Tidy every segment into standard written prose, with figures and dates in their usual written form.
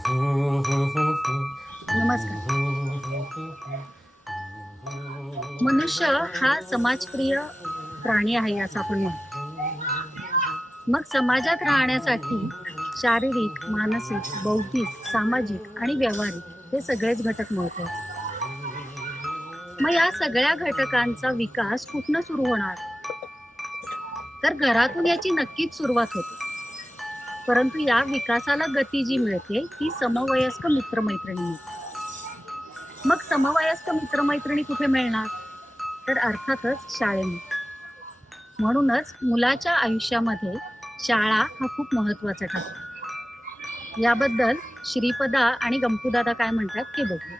नमस्कार. मनुष्य हा समाजप्रिय प्राणी आहे असं आपण म्हणतो. मग समाजात राहण्यासाठी शारीरिक, मानसिक, बौद्धिक, सामाजिक आणि व्यावहारिक हे सगळेच घटक महत्वाचे. मग या सगळ्या घटकांचा विकास कुठनं सुरू होणार? तर घरातून याची नक्कीच सुरुवात होते. परंतु या विकासाला गती जी मिळते ती समवयस्क मित्रमैत्रिणी. मग समवयस्क मित्रमैत्रिणी कुठे मिळणार? तर अर्थातच शाळेमध्ये. म्हणूनच मुलाच्या आयुष्यामध्ये शाळा हा खूप महत्वाचा ठरतो. याबद्दल श्रीपदा आणि गंपूदादा काय म्हणतात ते बघू.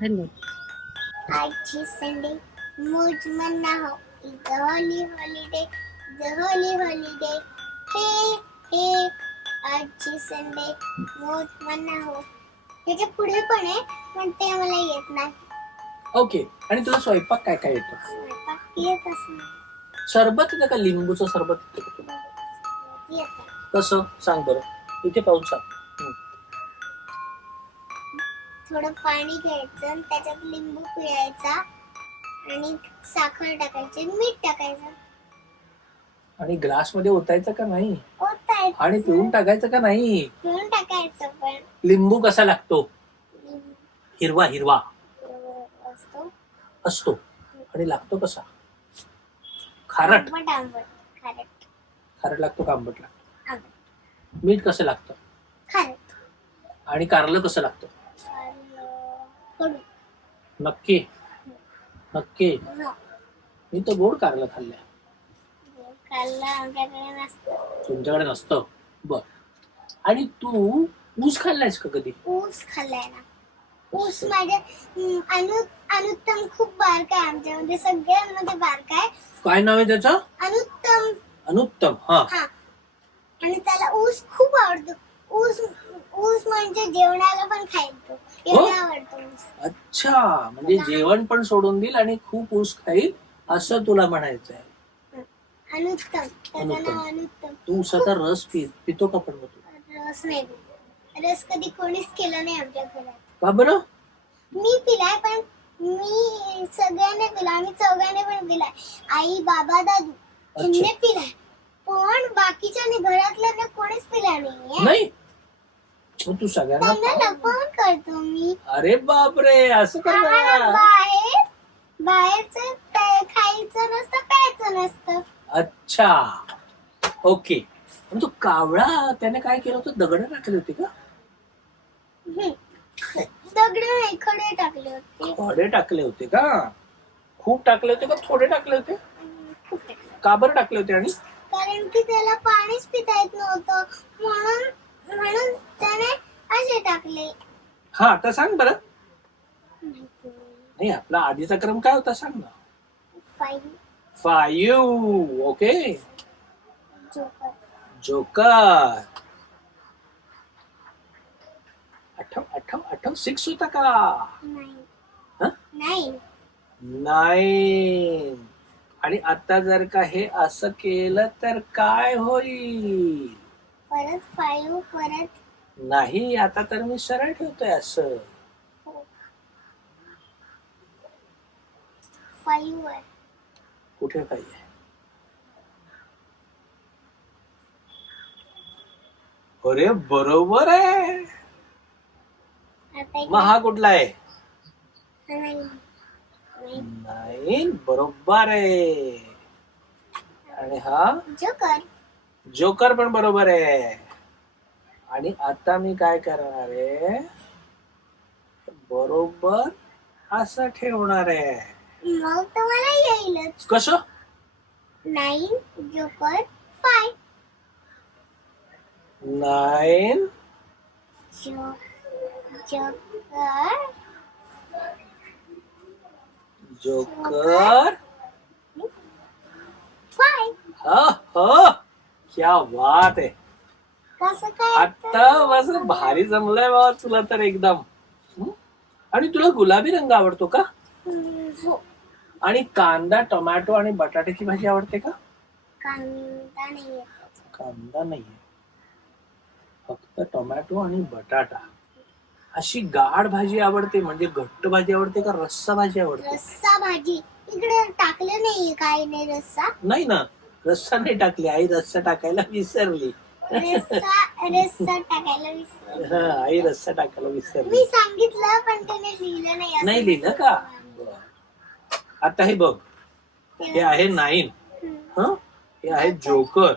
धन्यवाद. आजची संडे मूड मना हो is Holy holiday Holy holiday हे हे आजची संडे मूड मना हो. त्याच्या पुढे पण आहे पण ते मला येत नाही. ओके. आणि तुला स्वयंपाक काय काय येतो? स्वयंपाक येतच नाही. सरबत येतं का? लिंबूचं सरबत येतं का तुला? येतं. कसं सांग बरं, इथे पाहून सांग. थोडं पाणी घ्यायचं आणि त्याच्यात लिंबू पिळायचा आणि साखर टाकायची, मीठ टाकायचं आणि ग्लास मध्ये ओतायचं का नाही? ओतायचं आणि पिऊन टाकायचं का नाही? पिळून टाकायचं. पण लिंबू कसा लागतो? लिंबू हिरवा हिरवा असतो असतो. आणि लागतो कसा? खारट. आंबट आंबट खारट. खारट लागतो का आंबट लागतो? आंबट मीठ कसं लागतं? खारट. आणि कारलं कसं लागतं? कडू. नक्की नक्की. हो. मी तर गोड कारलं खाल्लंय. खाल्लं आमच्याकडे नसतं. तुमच्याकडे नसतं? बर. आणि तू ऊस खाल्लायस का कधी? ऊस खाल्लाय ना. ऊस माझ्या अनुत्तम खूप बारका आहे. आमच्यामध्ये सगळ्यांमध्ये बारका आहे. काय नाव आहे त्याचं? अनुत्तम. अनुत्तम. हा. आणि त्याला ऊस खूप आवडतो. ऊस ऊस म्हणजे जेवणाला पण खायचो. एवढा आवडतो ऊस. अच्छा, म्हणजे जेवण पण सोडून देईल आणि खूप ऊस खाईल असं तुला म्हणायचं आहे. अनुत्तम. त्याचं नाव अनुत्तम. तू ऊसाचा रस पितो का? पण रस नाही. रस कधी कोणीच केला नाही आमच्या घरात. का बरं? मी पिलाय पण मी सगळ्यांनी पिला. आम्ही चौघांनी पण पिलाय. आई, बाबा, दादू यांनी पिलाय. पण बाकीच्या घरातल्या कोणीच पिला नाही. तू सगळ्यांना लपवून करतो मी. अरे बापरे, असं कर. बाहेरचं खायचं नसतं, प्यायचं नसतं. अच्छा, ओके. तो कावळा त्याने काय केलं होतं? दगड टाकले होते का? दगड नाही, खडे टाकले होते. खडे टाकले होते का? खूप टाकले होते का थोडे टाकले होते? खूप टाकले. का बरं टाकले होते? आणि कारण की त्याला पाणीच पिता येत नव्हतं म्हणून त्याने असे टाकले. हा, आता सांग बरं. नाही, आपला आधीचा क्रम काय होता सांग ना. 5. ओके. जोकर. आठव 6 होता का? 9. आणि आता जर का हे असं केलं तर काय होईल? परत 5 परत नाही, आता तर मी सरळ ठेवतोय असं. 5 आहे. कुठे काही आहे? अरे बरोबर आहे. मग हा कुठला आहे? 9 बरोबर आहे. आणि हा जोकर पण बरोबर आहे. आणि आता मी काय करणार आहे? बरोबर असं ठेवणार आहे. मग तुम्हाला येईलच. कसं? 9 जोकर 5. 9 जोकर 5. हो, क्या बात आहे. कसं काय? आता बस भारी जमलंय बाबा तुला तर एकदम. आणि तुला गुलाबी रंग आवडतो का? हो. आणि कांदा, टोमॅटो आणि बटाट्याची भाजी आवडते का? कांदा नाहीये. कांदा नाहीये. फक्त टोमॅटो आणि बटाटा. अशी गाढ भाजी आवडते म्हणजे घट्ट भाजी आवडते का रस्सा भाजी आवडते? रस्सा भाजी. इकडे टाकलं नाहीये काही नाही रस्सा. नाही ना, रस्सा नाही टाकली आई, रस्सा टाकायला विसरली. रस्सा टाकायला विसरले. हा, आई रस्सा टाकायला विसरली. मी सांगितलं पण त्याने लिहिलं नाही. असं. नाही लिहिलं का? आता हे बघ, हे आहे 9, हे आहे जोकर,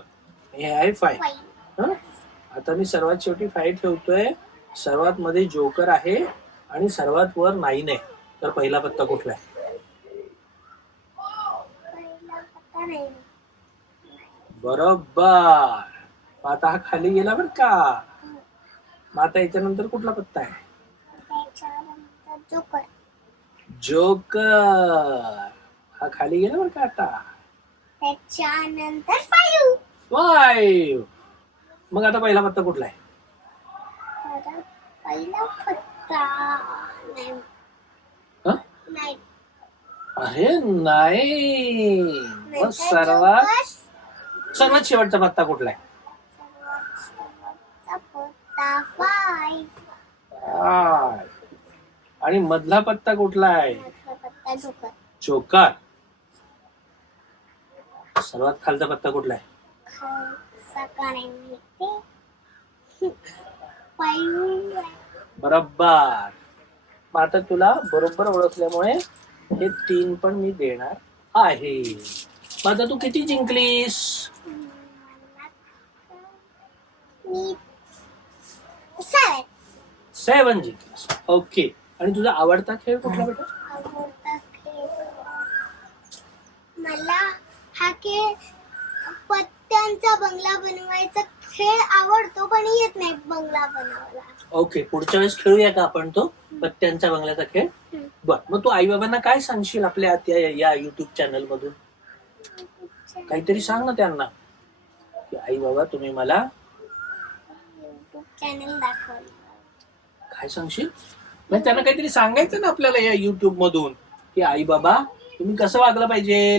हे आहे 5. आता मी सर्वात शेवटी 5 ठेवतोय. सर्वात मध्ये जोकर आहे आणि सर्वात वर 9 आहे. तर पहिला पत्ता कुठला आहे? पहिला पत्ता नाही. बरोबर. आता हा खाली गेला बर का. मग आता याच्यानंतर कुठला पत्ता आहे? त्याच्यानंतर जोकर. जोकर हा खाली गेला बर का. आता त्याच्यानंतर 5. 5. मग आता पहिला पत्ता कुठला आहे? पहिला पत्ता नाही. हं? नाही. अरे नाही. मग सर्वात शेवटचा पत्ता कुठला आहे? पत्ता 5. 5. आणि मधला पत्ता कुठला आहे? पत्ता जोकर. जोकर. सर्वात खालचा पत्ता कुठला आहे? खालचा का नाही माहिती. 5. बरोबर. मग आता तुला बरोबर ओळखल्यामुळे हे 3 पण मी देणार आहे. मग आता तू किती जिंकलीस? मी 7. 7 जिंकलीस. ओके. आणि तुझा आवडता खेळ कुठला बेटा? आवडता खेळ मला हा खेळ पत्त्यांचा बंगला बनवायचा खेळ आवडतो पण येत नाही बंगला बनवायला. ओके, पुढच्या वेळेस खेळूया का आपण तो पत्त्यांचा बंगल्याचा खेळ? बर. मग तू आई बाबांना काय सांगशील आपल्या या युट्यूब चॅनल मधून? काहीतरी सांग ना त्यांना की आई बाबा तुम्ही मला युट्यूब चॅनल दाखवलं. काय सांगशील? म्हणजे त्यांना काहीतरी सांगायचं ना आपल्याला या युट्यूब मधून की आई बाबा तुम्ही कसं वागलं पाहिजे.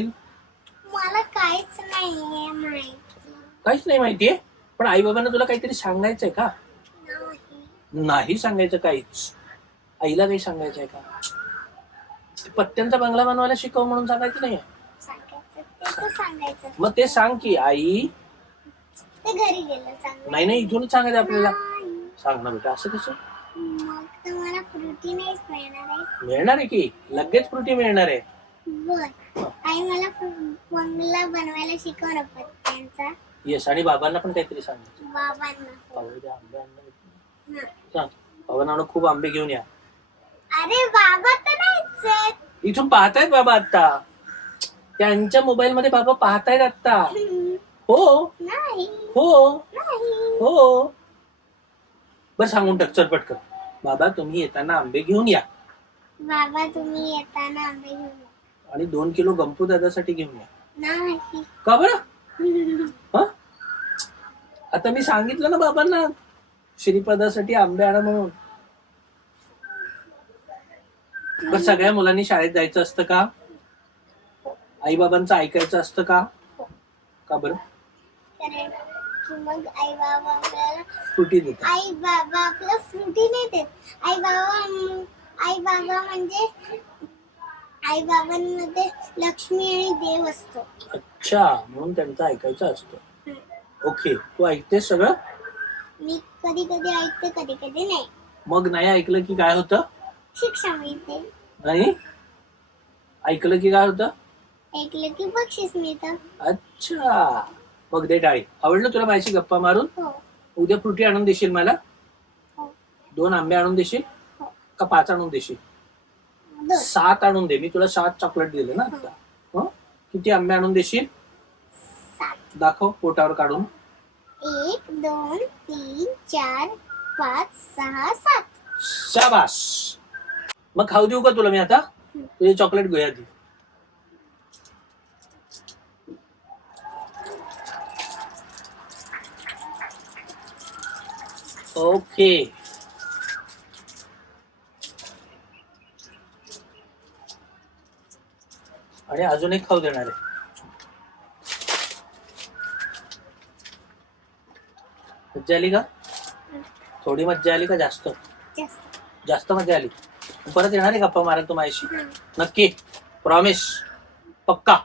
मला काहीच नाहीये माहिती. काहीच नाही माहितीये, पण आई बाबांना तुला काहीतरी सांगायचंय का? नाही. नाही सांगायचं काहीच. आईला काही सांगायचंय का? पत्त्यांचा बंगला बनवायला शिकव म्हणून सांगायचं नाही? सांगायचं. मग ते सांग की आई. ते घरी गेलं सांग. नाही इथूनच सांगायचं आपल्याला. सांग ना बेटा. असं कसं? मग तुम्हाला फ्रुटी नाहीच मिळणार आहे. मिळणार आहे की लगेच फ्रुटी मिळणार आहे. बर. आई मला बंगला बनवायला शिकव ना पत्त्यांचा. येस. आणि बाबांना पण काहीतरी सांगायचं. बाबांना. आंबे सांग बाबांना खूप आंबे घेऊन या. अरे बाबा तर नाहीच. इथून पाहतायत बाबा आता. त्यांच्या मोबाईल मध्ये बाबा पाहतायत आता. हो नाही. हो नाही. हो. बरं सांगून टाक चल पटकन. बाबा तुम्ही येताना आंबे घेऊन या. बाबा तुम्ही येताना आंबे घेऊन या. आणि 2 किलो गंपू दादासाठी घेऊन या. नाही. का बरं? आता मी सांगितलं ना बाबांना श्रीपदासाठी आंबे आणा म्हणून. पण सगळ्या मुलांनी शाळेत जायचं असतं का? आई बाबांचं ऐकायचं असतं का? का बरं? कारण मग आई बाबा आपल्याला फ्रुटी देतात. आई बाबा आपल्याला फ्रुटी नाही देत. आई बाबा म्हणजे आई बाबांमध्ये लक्ष्मी आणि देव असतो. अच्छा, म्हणून त्यांचं ऐकायचं असतं. ओके. तू ऐकतेस सगळं? मी कधी कधी ऐकते कधी कधी नाही. मग नाही ऐकलं की काय होतं? शिक्षा मिळते. नाही ऐकलं की काय होतं? ऐकलं की बक्षीस मिळतं. अच्छा. मग दे टाळी. आवडलं तुला माझी गप्पा मारून? हो. उद्या फ्रुटी आणून देशील मला? हो. 2 आंबे आणून देशील हो. का 5 आणून देशील? 7 आणून दे. मी तुला 7 चॉकलेट दिले ना आता. किती आंबे आणून देशील? 7. दाखव पोटावर काढून. 1 2 3 4 5 6 7. शाबास. मग खाऊ देऊ का तुला मी आता? तुझे चॉकलेट घेऊया ती. ओके. आणि अजून एक खाऊ देणार आहे. मज्जा आली का? थोडी मज्जा आली का जास्त? जास्त. जास्त मजा आली. परत येणार आहे गप्पा मारायला तू माझ्याशी? हं. नक्की? प्रॉमिस? पक्का?